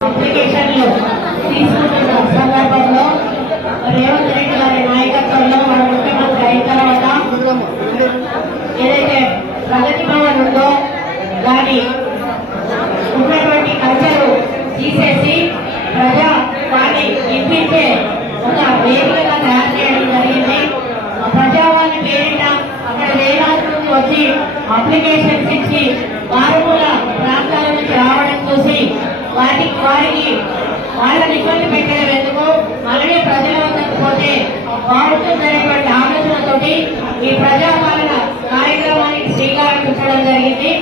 అప్లికేషన్లు తీసుకుంటున్న సందర్భంలో రేవంత్ రెడ్డి గారి నాయకత్వంలో మన ముఖ్యమంత్రి అయిన తర్వాత ఏదైతే ప్రగతి భవన్ ఉందో దాని ఉన్నటువంటి కల్చరు తీసేసి ప్రజా వాణి ఇప్పించే ఒక వేదికగా తయారు చేయడం జరిగింది. ప్రజావాణి పేరిట అక్కడ వేలాది మంది వచ్చి అప్లికేషన్స్ ఇచ్చి మారుమూల ప్రాంతాల నుంచి రావడం చూసి వారికి వాళ్ళని ఇబ్బంది పెట్టడం ఎందుకు, అలాగే ప్రజల వద్దకు పోతే బాగుంటుందనేటువంటి ఆలోచనతోటి ఈ ప్రజాపాలన కార్యక్రమానికి శ్రీకారం చుట్టడం జరిగింది.